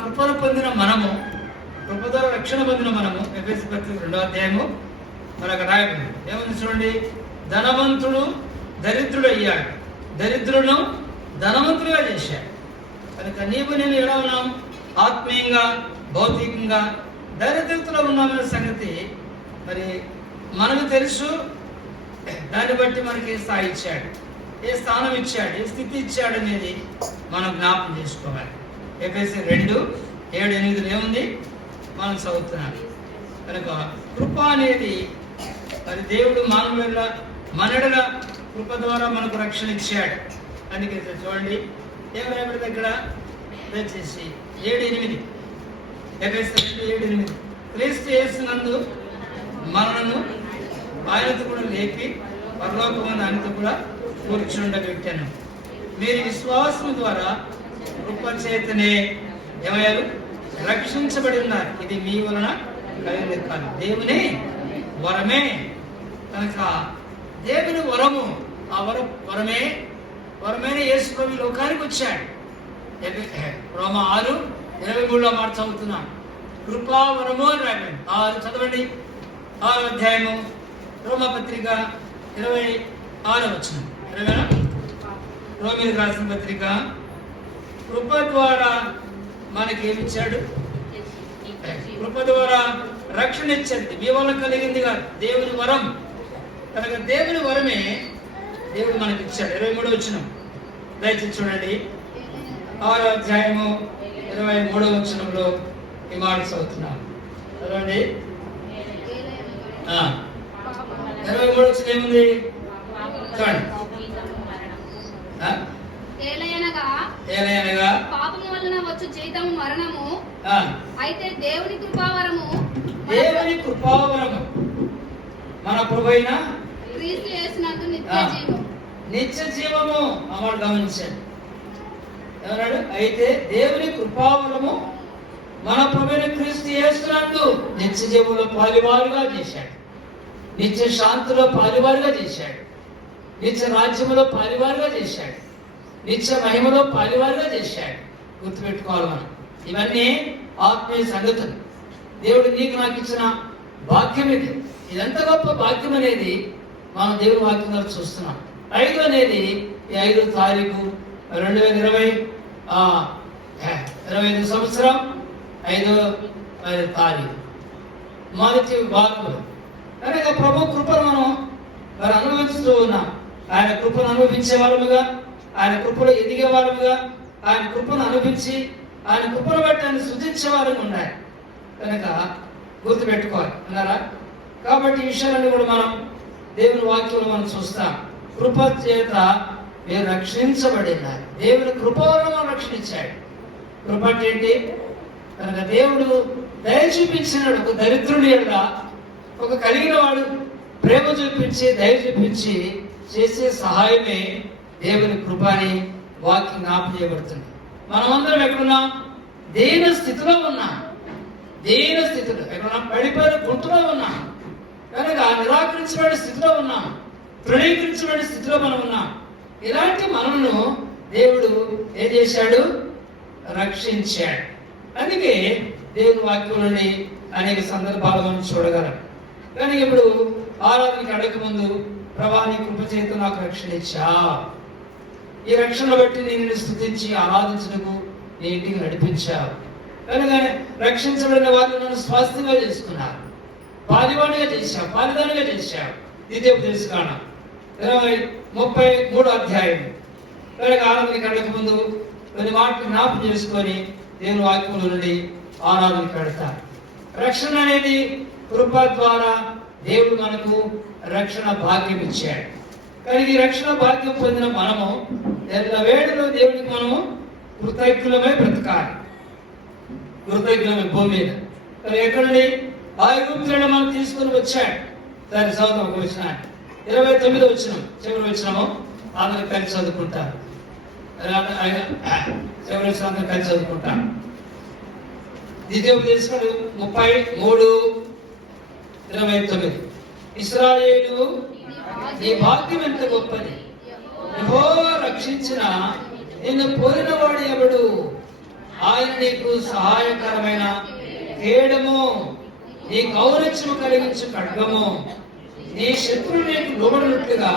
కృపను పొందిన మనము, కృపతో రక్షణ పొందిన మనము, ఎఫెసీ పత్రిక 2వ అధ్యాయము మనకు రాయబడింది. ఏముంది చూడండి, ధనవంతుడు దరిద్రుడు అయ్యాడు, దరిద్రులను ధనవంతులుగా చేశాడు. కనుక నీవు నేను ఎలా ఉన్నాం? ఆత్మీయంగా, భౌతికంగా దరిద్రతలో ఉన్నామనే సంగతి మరి మనకు తెలుసు. దాన్ని బట్టి మనకి ఏ స్థాయి ఇచ్చాడు, ఏ స్థానం ఇచ్చాడు, ఏ స్థితి ఇచ్చాడు అనేది మనం జ్ఞాపకం చేసుకోవాలి. ఎఫెసీ 2:7-8 ఏముంది మనం చదువుతున్నాం. కనుక కృప అనేది మరి దేవుడు మనడల కృప ద్వారా మనకు రక్షణ ఇచ్చాడు. అందుకే చూడండి ఏమైనా దగ్గర దయచేసి 7:8, ఎఫెసీ 2:7-8, క్రీస్తు యేసునందు మనను ఆయనతో కూడా లేపి పరలోకమందు ఆయనతో కూడా కూర్చుండబెట్టాను. మీరు విశ్వాసం ద్వారా కృప చేతనే ఏమయ్యారు? రక్షించబడి ఉన్నారు. ఇది మీ వలన కలిగినది కాదు, దేవుని వరమే. కనుక దేవుని వరము, ఆ వరమైన యేసు ప్రభు లోకానికి వచ్చాడు. రోమా 6:23 మాట చదువుతున్నాను. కృపావరము అని రాయండి. 6 చదవండి. 6వ అధ్యాయము రోమా పత్రిక 26వ వచనం. రోమీలకు రాసిన పత్రిక. కృప ద్వారా మనకి ఏమిచ్చాడు? కృప ద్వారా రక్షణ ఇచ్చాడు. మీ వల్ల కలిగింది కాదు, దేవుని వరం. కనుక దేవుని వరమే దేవుడు మనకి ఇచ్చాడు. 23వ వచనం దయచేసి చూడండి. 6వ అధ్యాయము 23వ వచనంలో ఈ మాట చదువుతున్నాం. చదవండి. 23వ వచనం ఏముంది చూడండి. ఏలయనగా పాపము వలన వచ్చు జీతము మరణము, అయితే దేవుని కృపావరము మన ప్రభువైన క్రీస్తు యేసునందు నిత్య జీవము. అమ్మాడు గమనించండి. ఏమన్నాడు? అయితే దేవుని కృపావరము మన ప్రభువైన క్రీస్తు యేసునందు నిత్య జీవంలో పాలివారుగా చేశాడు, నిత్య శాంతిలో పాలివారుగా చేశాడు, నిత్య రాజ్యములో పాలివారుగా చేశాడు, నిత్య మహిమలో పాలివారుగా చేశాడు. గుర్తుపెట్టుకోవాలి మనం. ఇవన్నీ ఆత్మీయ సంగతులు. దేవుడు నీకు నాకు ఇచ్చిన భాగ్యం ఇది. ఇదంత గొప్ప భాగ్యం అనేది మనం దేవుని వాక్యంలో చూస్తున్నాం. 5 అనేది ఈ 5వ తారీఖు 2025 సంవత్సరం 5వ తారీఖు మొదటి భాగం. కనుక ప్రభు కృపను మనం మరి అనుభవిస్తూ ఉన్నాం. ఆయన కృపను అనుభవించే వాళ్ళముగా, ఆయన కృపలో ఎదిగే వాళ్ళముగా, ఆయన కృపను అనుభవించి ఆయన కృపను బట్టి ఆయన సృజించే వాళ్ళని ఉండాలి. కనుక గుర్తుపెట్టుకోవాలి అన్నారా. కాబట్టి ఈ విషయాలన్నీ కూడా మనం దేవుని వాక్యంలో మనం చూస్తాం. కృప చేత మీరు రక్షించబడినారు. దేవుని కృప వల్ల మనం రక్షించాడు. కృప అంటే ఏంటి? కనుక దేవుడు దయ చూపించినాడు. ఒక దరిద్రుని ఎడల ఒక కలిగిన వాడు ప్రేమ చూపించి దయ చూపించి చేసే సహాయమే దేవుని కృప అని వాక్యం జ్ఞాపకం చేయబడుతుంది. మనమందరం ఎక్కడున్నాం? దీన స్థితిలో ఉన్నాం. దీన స్థితిలో ఎక్కడున్నాం? పడిపోయిన గుంటలో ఉన్నాం. కనుక నిరాకరించబడిన స్థితిలో ఉన్నాం, తృణీకరించబడిన స్థితిలో మనం ఉన్నాం. ఇలాంటి మనను దేవుడు ఏం చేశాడు? రక్షించాడు. అందుకే దేవుని వాక్యం నుండి అనేక సందర్భాలు మనం చూడగలం. కానీ ఇప్పుడు ఆరాధనకి అడగక ముందు ప్రభాని కృప చేత నాకు రక్షణ ఇచ్చా, ఈ రక్షణ బట్టి నేను స్తుతించి ఆరాధించడానికి నీ ఇంటికి నడిపించావు. కనుక రక్షించబడిన వాళ్ళు నన్ను స్వాస్థ్యంగా చేసుకున్నారు, పాలివాడిగా చేశావు, పాలిదానిగా చేశావు. ద్వితీయోపదేశ కాండం 33వ అధ్యాయం. కనుక ఆరాధనకి అడగక ముందు కొన్ని మాటలు జ్ఞాపకం చేసుకొని దేవుని వాక్యంలో నుండి ఆరాధనకి అడతారు. రక్షణ అనేది కృప ద్వారా దేవుడు మనకు రక్షణ భాగ్యం ఇచ్చాడు. కానీ ఈ రక్షణ భాగ్యం పొందిన మనము వేళలో దేవుడికి మనము కృతజ్ఞులమై బ్రతకాలి. కృతజ్ఞులమై భూమి మీద. ఎక్కడండి? ఐగుప్తులను మనం తీసుకుని వచ్చాడు. దాని చదువుతాం ఒక వచ్చిన 29వ వచనం, చివరి వచనము అందరూ కలిసి చదువుకుంటారు. చివరి వచనం అందరూ కలిసి చదువుకుంటారు. ద్వితీయోపదేశం 33:29. ఇశ్రాయేలు నీ భాగ్యం ఎంత గొప్పది, యెహోవా రక్షించిన నిన్ను పోలిన వాడు ఎవడు? ఆయన నీకు సహాయకరమైన కేడము, నీ కౌరత్యము కలిగించు ఖడ్గము, నీ శత్రువు నీకు లోబడినట్లుగా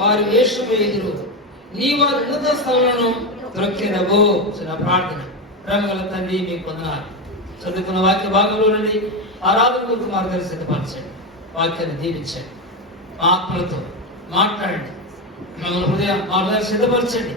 వారి వేషము ఎదురు, నీ వారి ఉన్నత స్థలను దొరికెదవు. చిన్న ప్రార్థన. ప్రేమగల తండ్రి, మీకు వందనాలు. చదువుకున్న వాక్య భాగంలో నుండి ఆరాధన కొరకు మార్గాలు సిద్ధపరచండి, వాక్యాన్ని దీవించండి, మా ఆత్మలతో మాట్లాడండి, మిమ్మల్ని మా హృదయాలు సిద్ధపరచండి,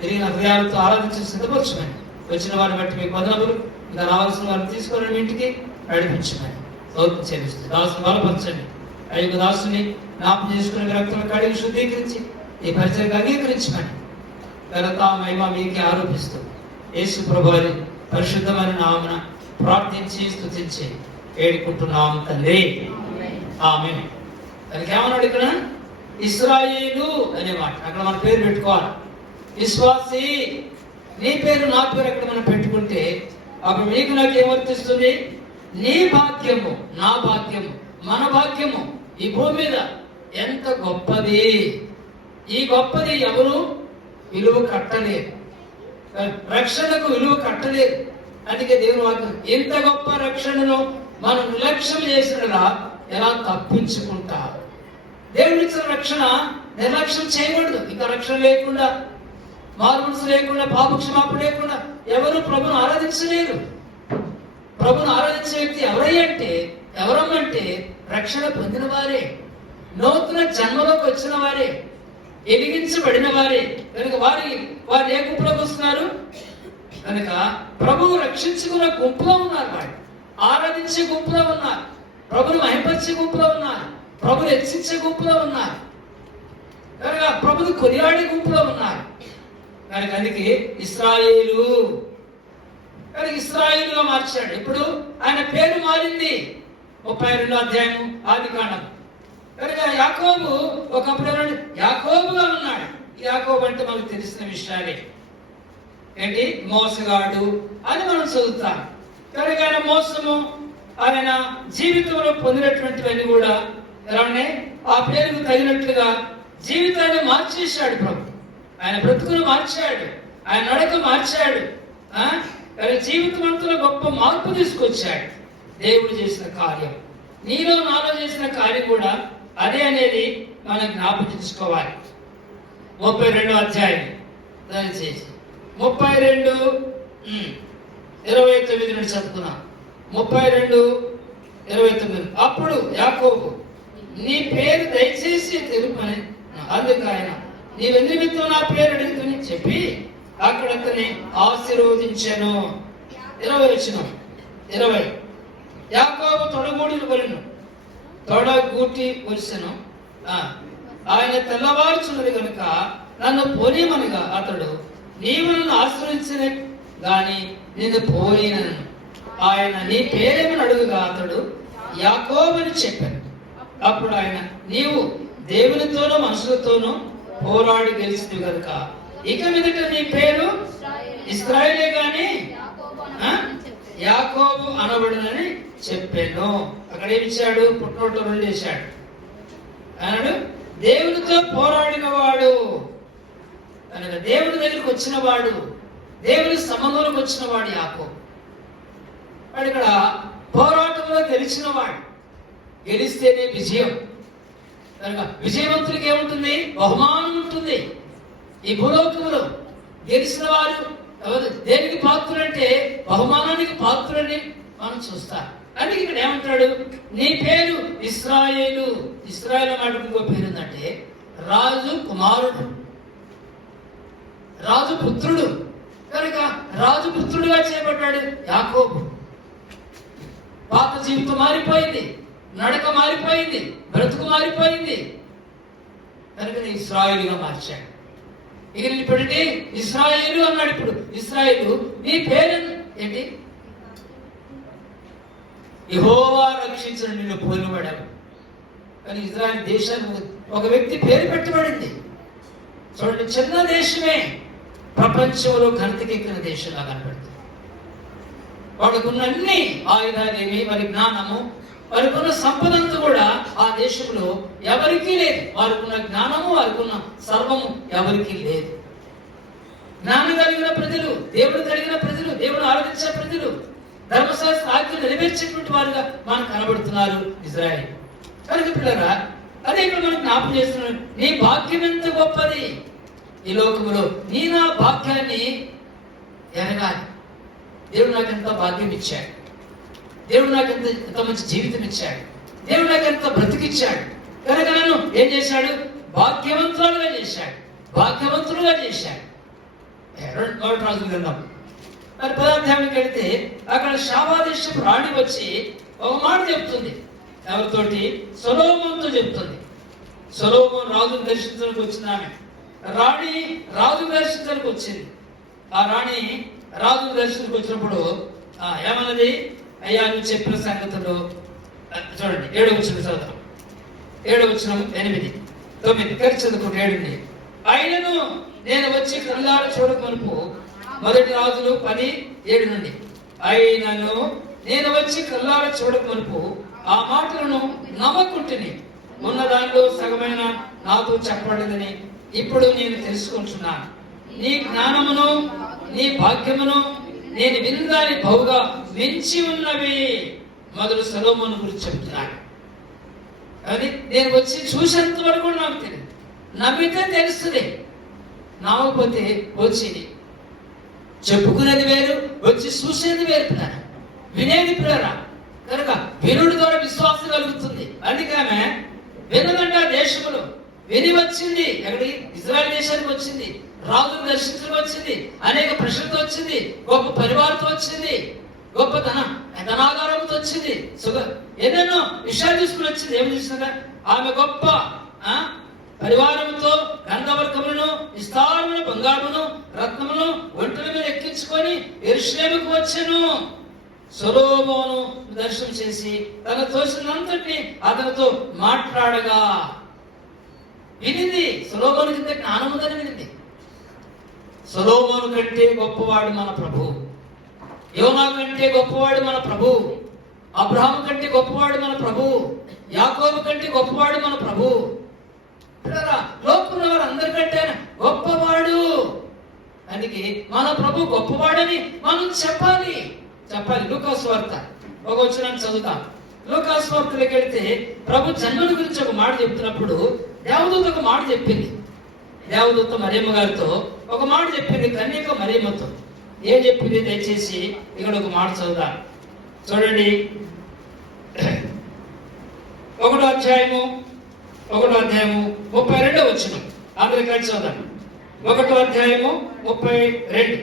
తిరిగిన హృదయాలతో ఆరాధించి సిద్ధపరచమని, వచ్చిన వారిని బట్టి మీకు వందనములు, ఇంకా రావాల్సిన వారిని తీసుకొని మీ ఇంటికి నడిపించమని స్తోత్రం చెల్లిస్తుంది. దాసుని బలపరచండి. అయ్యకు దాసుని జ్ఞాపకం చేసుకుని రక్తం కడిగి శుద్ధీకరించి ఈ పరిచయకు అంగీకరించమని ఘనత మహిమ మీకే ఆరోపిస్తూ యేసు ప్రభువారి పరిశుద్ధమైన నామమున ప్రార్థించి స్తుతించి వేడుకుంటున్నాం తండ్రి, ఆమేన్. దానికి ఏమన్నాడు ఇక్కడ? ఇశ్రాయేలు అనే మాట. అక్కడ మన పేరు పెట్టుకోవాలి. విశ్వాసి, నీ పేరు నా పేరు అక్కడ మనం పెట్టుకుంటే అప్పుడు మీకు నాకు ఏమర్థిస్తుంది? నీ భాగ్యము, నా భాగ్యము, మన భాగ్యము ఈ భూమి మీద ఎంత గొప్పది. ఈ గొప్పది ఎవరు విలువ కట్టలేరు, రక్షణకు విలువ కట్టలేరు. అందుకే దేవుని వాక్యం, ఇంత గొప్ప రక్షణను మనం నిర్లక్ష్యం చేసినలా ఎలా తప్పించుకుంటా? దేవుడిచ్చిన రక్షణ నిర్లక్ష్యం చేయకూడదు. ఇంకా రక్షణ లేకుండా, మారుమనసు లేకుండా, పాపక్షమాపణ లేకుండా ఎవరు ప్రభును ఆరాధించలేరు. ప్రభును ఆరాధించే వ్యక్తి ఎవరమ్మంటే రక్షణ పొందిన వారే, నూతన జన్మలోకి వచ్చిన వారే, ఎదిగించబడిన వారే. కనుక వారు ఏ గుంపులోకి వస్తున్నారు? కనుక ప్రభువు రక్షించుకున్న గుంపులో ఉన్నారు, వారు ఆరాధించే గుంపులో ఉన్నారు, ప్రభుని మహిమపరిచే గుంపులో ఉన్నారు, ప్రభుని హెచ్చించే గుంపులో ఉన్నారు, కనుక ప్రభుని కొనియాడే గుంపులో ఉన్నారు. కనుక అందుకే ఇశ్రాయేలు, కనుక ఇశ్రాయేలుగా మార్చాడు. ఇప్పుడు ఆయన పేరు మారింది. 32వ అధ్యాయం ఆదికాండం. కనుక యాకోబు ఒకప్పుడు యాకోబుగా ఉన్నాడు. యాకోబు అంటే మనకు తెలిసిన విషయాలే. ఏంటి? మోసగాడు అని మనం చదువుతాం. కనుక ఆయన మోసము, ఆయన జీవితంలో పొందినటువంటివన్నీ కూడా ఎలానే ఆ పేరుకు తగినట్లుగా జీవితాన్ని మార్చేశాడు ప్రభు. ఆయన బ్రతుకును మార్చాడు, ఆయన నడక మార్చాడు, జీవితం అంతా గొప్ప మార్పు తీసుకొచ్చాడు. దేవుడు చేసిన కార్యం, నీలో నాలో చేసిన కార్యం కూడా అదే అనేది మనం జ్ఞాపకం చేసుకోవాలి. 32వ అధ్యాయం దయచేసి 32:29 నుండి చదువుకున్నాం. 32:29. అప్పుడు యాకోబు, నీ పేరు దయచేసి తెలుపని, అందుకు ఆయన, నీవెందుకు నా పేరు అడుగుతుని చెప్పి అక్కడ అతన్ని ఆశీర్వదించాను. 20 యాకోబు తొడగూడిని కొలను, తొడగూటి కొలిసెను. ఆయన తెల్లవారుచున్నది కనుక నన్ను పోనీమనగా అతడు, నీవు నన్ను ఆశ్రయించిన గాని నిన్ను పోయినను. ఆయన నీ పేరేమని అడుగుగా అతడు యాకోబు అని చెప్పాను. అప్పుడు ఆయన, నీవు దేవునితోనూ మనుషులతోనూ పోరాడి గెలిచింది కనుక ఇక మీదట నీ పేరు ఇశ్రాయేలే గాని యాకోబు అనబడునని చెప్పాను. అక్కడ ఏమిచ్చాడు? పుట్టినోట్లో 2 వేశాడు. అన్నాడు దేవునితో పోరాడిన వాడు, అనగా దేవుని దగ్గరికి వచ్చిన వాడు, దేవుని సంబంధంలోకి వచ్చిన వాడు యాకోబు. వాడు ఇక్కడ పోరాటంలో గెలిచిన వాడు. గెలిస్తేనే విజయం. కనుక విజయవంతుడికి ఏముంటుంది? బహుమానం ఉంటుంది. ఈ భూలోకంలో గెలిచిన వారు దేనికి పాత్రులంటే బహుమానానికి పాత్రులని మనం చూస్తాం. అందుకే ఇక్కడ ఏమంటాడు? నీ పేరు ఇశ్రాయేలు. ఇశ్రాయేలు మాట ఇంకో పేరు ఉందంటే రాజు కుమారుడు, రాజు పుత్రుడు. కనుక రాజు పుత్రుడుగా చేపట్టాడు యాకోబు. పాత జీవితం మారిపోయింది, నడక మారిపోయింది, బ్రతుకు మారిపోయింది. కనుక ఇశ్రాయేలుగా మార్చాడు. ఇక ఇప్పుడంటే ఇశ్రాయేలు అన్నాడు. ఇప్పుడు ఇశ్రాయేలు నీ పేరు ఏంటి? యెహోవా రక్షించిన నిన్ను పోలిబడాడు. కానీ ఇజ్రాయెల్ దేశానికి ఒక వ్యక్తి పేరు పెట్టబడింది. చూడండి, చిన్న దేశమే ప్రపంచంలో ఘనతకెక్కిన దేశంగా కనబడుతుంది. వాడుకున్న అన్ని ఆయుధాలేమి, వారి జ్ఞానము, వారికున్న సంపదంతా కూడా ఆ దేశంలో ఎవరికీ లేదు. వారికున్న జ్ఞానము, వారికున్న సర్వము ఎవరికీ లేదు. జ్ఞానం కలిగిన ప్రజలు, దేవుడు కలిగిన ప్రజలు, దేవుడు ఆరాధించే ప్రజలు, ధర్మశాస్త్ర ఆజ్ఞలు నెరవేర్చేటువంటి వారుగా మనకు కనబడుతున్నారు ఇజ్రాయెల్. కనుక పిల్లరా, అదే ఇక్కడ మనం జ్ఞాపకం చేస్తున్నాడు, నీ భాగ్యం ఎంత గొప్పది ఈ లోకములో. నీ నా భాగ్యాన్ని ఎరగాలి. దేవుడు నాకు ఎంత భాగ్యం ఇచ్చాడు, దేవుడు నాకు ఎంత మంచి జీవితం ఇచ్చాడు, దేవుడు నాకు ఎంత బ్రతికిచ్చాడు. కనుక నన్ను ఏం చేశాడు? భాగ్యవంతులుగా చేశాడు, భాగ్యవంతులుగా చేశాడు. మొదటి రాజుల గ్రంథం మరి 10వ అధ్యాయానికి వెళితే అక్కడ శాబాదేశపు రాణి వచ్చి ఒక మాట చెప్తుంది. ఎవరితోటి? సొలొమోనుతో చెప్తుంది. సొలొమోను రాజును దర్శించడానికి వచ్చింది. ఆమె రాణి రాజు దర్శించడానికి వచ్చింది. ఆ రాణి రాజు దర్శనకు వచ్చినప్పుడు ఏమన్నది? అయ్యా, నువ్వు చెప్పిన సంగతులు చూడండి. 7వ వచనం చదువుతాం. 7వ వచనం 8, 9 కలిసి చదువుకుంటే 7. అయినను నేను వచ్చి కళ్ళారా చూడకమునుపు, మొదటి రాజులు 10:7 నుండి. అయినను నేను వచ్చి కళ్ళారా చూడకమునుపు ఆ మాటలను నమ్మకుంటుని, ఉన్న దానిలో సగమైన నాతో చెప్పబడిందని ఇప్పుడు నేను తెలుసుకుంటున్నాను. నీ జ్ఞానమును నీ భాగ్యమును నేను వినదాని బహుగా మించి ఉన్నవి. మొదలు సొలొమోను గురించి చెప్తున్నాను. అది నేను వచ్చి చూసేంత వరకు నాకు తెలియదు. నమ్మితే తెలుస్తుంది, నమ్మకపోతే వచ్చి చెప్పుకునేది వేరు, వచ్చి చూసేది వేరు పిల్లరా, వినేది పిల్లరా. కనుక వినుడి ద్వారా విశ్వాసం కలుగుతుంది. అందుకే ఆమె వినదంట దేశములో విని వచ్చింది. ఎక్కడికి? ఇజ్రాయెల్ దేశానికి వచ్చింది. రాజును దర్శించడం వచ్చింది. అనేక ప్రశ్నలతో వచ్చింది. గొప్ప పరివారంతో వచ్చింది. గొప్ప ధనాగారంతో వచ్చింది. ఎన్నెన్నో విషయాలు తీసుకుని వచ్చింది. ఏమి చూసినా ఆమె గొప్ప పరివారంతో గంధవర్గములను, విస్తారమైన బంగారమును, రత్నమును ఒంటరి మీద ఎక్కించుకొని యెరూషలేముకు వచ్చెను. సొలొమోను దర్శనం చేసి తన తోచినంతటిని అతనితో మాట్లాడగా వినింది. సొలొమోనుకి ఇంత జ్ఞానం ఉందని వినింది. సొలొమోను కంటే గొప్పవాడు మన ప్రభు. యోనా కంటే గొప్పవాడు మన ప్రభు. అబ్రహాము కంటే గొప్పవాడు మన ప్రభు. యాకోబు కంటే గొప్పవాడు మన ప్రభు. లోకంలో వారు అందరికంటే గొప్పవాడు. అందుకే మన ప్రభు గొప్పవాడని మనం చెప్పాలి. లూకాసు వార్త ఒక వచనాన్ని చదువుతాం. లూకాసు వార్తలోకి వెళితే ప్రభు జన్మను గురించి ఒక మాట చెప్తున్నప్పుడు దేవదూత ఒక మాట చెప్పింది. దేవదూత మరియమ్మ గారితో ఒక మాట చెప్పింది. కన్యక మరియమ్మతో ఏం చెప్పింది? దయచేసి ఇక్కడ ఒక మాట చదువుతాం. చూడండి. 1వ అధ్యాయము 32వ వచనం. అందరికీ కలిసి చదువుదాం. 1వ అధ్యాయము 32.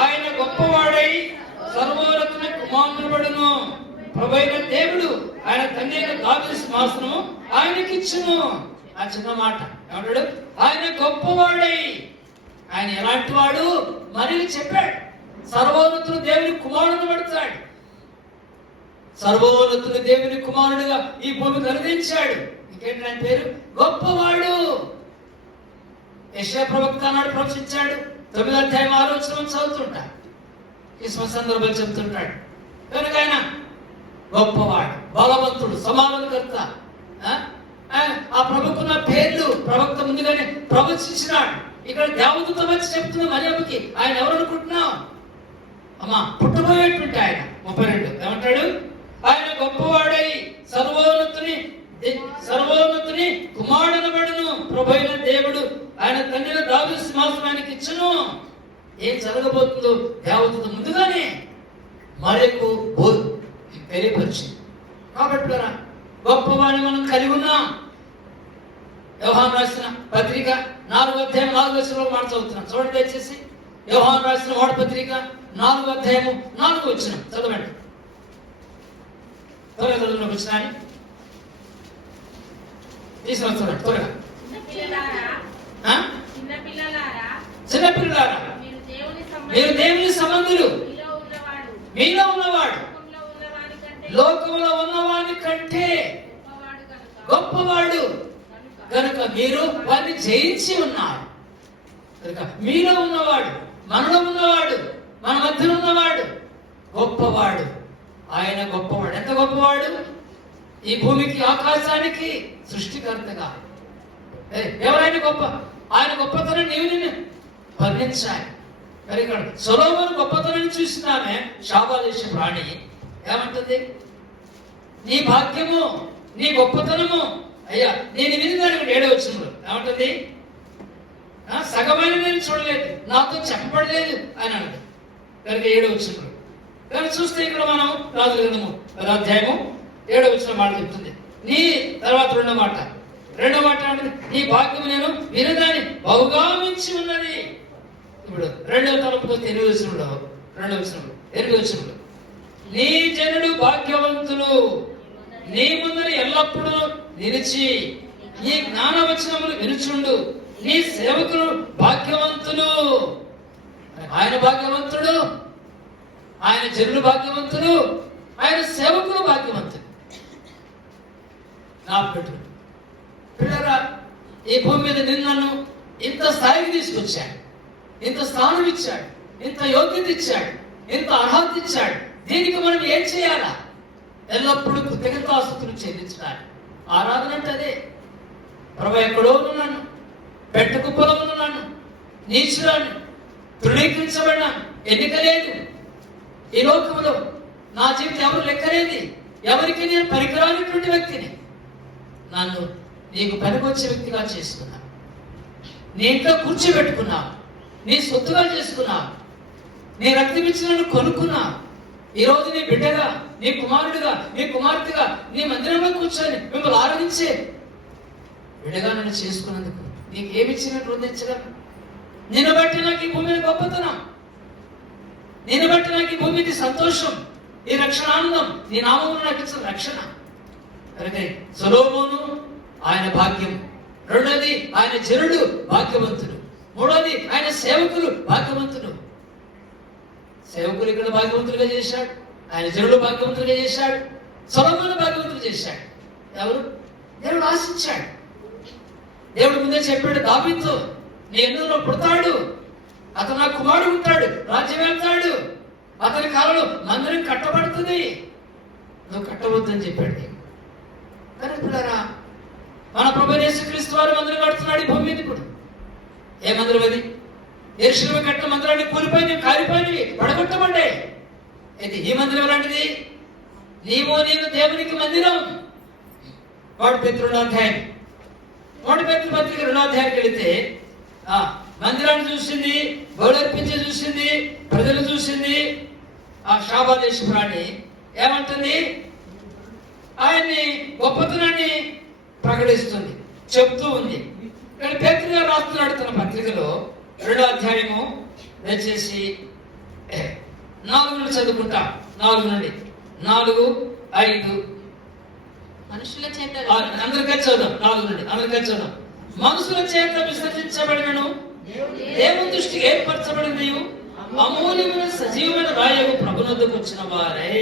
ఆయన గొప్పవాడై సర్వోన్నతుని కుమారుడును, ప్రభువైన దేవుడు ఆయన తండ్రి అయిన దావీదు సింహాసనము ఆయనకిచ్చును. ఆ చిన్న మాట ఏమంటాడు? ఆయన గొప్పవాడై. ఆయన ఎలాంటి వాడు మరియు చెప్పాడు. సర్వోన్నతుడు దేవుని కుమారుడు పడతాడు. సర్వోన్నతుడు దేవుని కుమారుడుగా ఈ భూమికి అనుదించాడు. ఇంకేంటి ఆయన పేరు? గొప్పవాడు. యెషయా ప్రవక్త నాడు ప్రవచించాడు. 9వ అధ్యాయం 6వ వచనం చదువుతుంటా. క్రిస్మస్ సందర్భాలు చెప్తుంటాడు. కనుక ఆయన గొప్పవాడు, బలవంతుడు, సమాధానకర్త. ఆ ప్రభుకున్న పేర్లు ప్రవక్త ముందుగానే ప్రవచించినాడు. ఇక్కడ దేవదూత వచ్చి చెప్తున్న మరియమ్మకి ఆయన ఎవరు అనుకుంటున్నావు? అమ్మా, పుట్టబోయేటువంటి ఆయన. 32 ఏమంటాడు? ఆయన గొప్పవాడై సర్వోన్నతుని కుమారుడనబడును, ప్రభువైన దేవుడు ఆయన తండ్రి దావీదు సింహాసనానికి ఇచ్చును. ఏం జరగబోతుందో దేవదూత ముందుగానే మరియకు తెలియపరిచింది. కాబట్టి గొప్పవాడిని మనం కలిగి ఉన్నాం. యోహాను రాసిన పత్రిక 4వ అధ్యాయం 4వ వచనంలో మాట చదువుతున్నాం. చూడండి దయచేసి. యోహాను రాసిన మొదటి పత్రిక 4వ అధ్యాయము 4వ వచనం చదవండి. త్వరగా చదువుకున్న వచనాన్ని తీసుకుని చూడండి త్వరగా. చిన్నపిల్లలారా, మీరు దేవుని సంబంధులు, మీలో ఉన్నవాడు లోకంలో ఉన్నవాడి కంటే గొప్పవాడు కనుక మీరు వారిని జయించి ఉన్నారు. కనుక మీలో ఉన్నవాడు, మనలో ఉన్నవాడు, మన మధ్యలో ఉన్నవాడు గొప్పవాడు. ఆయన గొప్పవాడు. ఎంత గొప్పవాడు? ఈ భూమికి ఆకాశానికి సృష్టికర్తగా. ఎవరైనా గొప్ప ఆయన గొప్పతనం వర్ణించాలి. మరి ఇక్కడ సొలొమోను గొప్పతనాన్ని చూసిన ఆమె శాబాదేశపు రాణి ఏమంటుంది? నీ భాగ్యము, నీ గొప్పతనము అయ్యా నేను వినిదానికి 7వ వచనంలో ఏమంటుంది? సగమైన నేను చూడలేదు, నాతో చెప్పబడలేదు అని అన్నది. కనుక 7వ వచనంలో కానీ చూస్తే ఇక్కడ మనం రాజుల గ్రంథము 10వ అధ్యాయము 7వ వచనం మాట చెప్తుంది. నీ తర్వాత రెండో మాట అంటే నీ భాగ్యము నేను వినదాన్ని బహుగా మించి ఉన్నది. ఇప్పుడు 2వ తరపుతో 8వ వచనంలో 8వ వచనంలో నీ జనుడు భాగ్యవంతులు, నీ ముందర ఎల్లప్పుడూ నిలిచి నీ జ్ఞానవచనములు వినుచుండు, నీ సేవకులు భాగ్యవంతులు. ఆయన భాగ్యవంతుడు, ఆయన జనులు భాగ్యవంతులు, ఆయన సేవకులు భాగ్యవంతులు. నా పిల్లరా, ఈ భూమి మీద నిన్నను ఇంత స్థాయికి తీసుకొచ్చాడు, ఇంత స్థానం ఇచ్చాడు, ఇంత యోగ్యత ఇచ్చాడు, ఇంత అర్హత ఇచ్చాడు. దీనికి మనం ఏం చేయాలా? ఎల్లప్పుడూ కృతజ్ఞతాస్తుతులు చెల్లించడానికి. ఆరాధన అంటే అదే. ప్రభు ఎక్కడో ఉన్నాను, పెట్టకు పొలం ఉన్నాను, నీచురాన్ని, తృణీకరించబడినాను, ఎన్నిక లేదు ఈ లోకంలో. నా జీవితం ఎవరు లెక్కలేది, ఎవరికి నేను పనికిరానిటువంటి వ్యక్తిని. నన్ను నీకు పనికొచ్చే వ్యక్తిగా చేసుకున్నాను, నీ ఇంట్లో కూర్చోబెట్టుకున్నావు, నీ సొత్తుగా చేసుకున్నావు, నీ రక్తమిచ్చి నన్ను కొనుక్కున్నావు. ఈ రోజు నీ బిడ్డగా, నీ కుమారుడిగా, నీ కుమార్తెగా నీ మందిరంలో కూర్చొని మిమ్మల్ని ఆరాధించే బిడ్డగా నన్ను చేసుకున్నందుకు నీకు ఏమిచ్చినట్టు రుందించగలను? నిన్ను బట్టి నాకు ఈ భూమిని గొప్పతనం, నిన్ను బట్టి నాకు ఈ భూమికి సంతోషం, ఈ రక్షణ ఆనందం, నీ నామమును నాకు ఇచ్చిన రక్షణ. కనుక సొలొమోను ఆయన భాగ్యం, రెండోది ఆయన జనుడు భాగ్యవంతుడు, మూడోది ఆయన సేవకులు భాగ్యవంతుడు. సేవకులు ఇక్కడ భాగ్యవంతులుగా చేశాడు, ఆయన జనుడు భాగ్యవంతులుగా చేశాడు, సొలొమోను భాగ్యవంతులు చేశాడు. ఎవరు? దేవుడు ఆశించాడు. దేవుడు ముందే చెప్పాడు దావీదుతో, నీ ఎన్నులో పుడతాడు, అతను నా కుమారుడు ఉంటాడు, రాజ్యం వెళ్తాడు, అతని కాలంలో మందిరం కట్టబడుతుంది, నువ్వు కట్టవద్దని చెప్పాడు. కానీ పిల్లరా, మన ప్రభువైన యేసుక్రీస్తు వారు మందిరం కడుతున్నాడు ఈ భూమి మీద. ఇప్పుడు ఏ మందిరం అది? యెరూషలేము కట్టిన మందిరాన్ని కూలిపోయినవి, కాలిపోయినవి, పడగొట్టబడ్డాయి. అయితే ఈ మందిరం ఎలాంటిది? నీవు నేను దేవునికి మందిరం. వాడు పేతురు 2వ అధ్యాయం, వాడు పేతురు పత్రిక 2వ అధ్యాయానికి వెళితే మందిరాన్ని చూసింది, బౌలర్పించి చూసింది, ప్రజలు చూసింది. ఆ శాబాదేశపు రాణి ఏమంటుంది? ఆయన్ని గొప్పతనాన్ని ప్రకటిస్తుంది, చెప్తూ ఉంది. ఇక్కడ పేతురు గారు రాస్తున్నాడు తన పత్రికలో 2వ అధ్యాయము, దయచేసి 4 నుండి చదువుకుంటా. 4 నుండి 4, 5 మనుషుల చేత అందరికీ చదువు. 4 నుండి అందరికీ చదువు. మనుషుల చేత విసర్జించబడినను దేవుని దృష్టికి ఏర్పరచబడింది అమూల్యమైన సజీవమైన రాయకు ప్రభునొద్దకు వచ్చిన వారే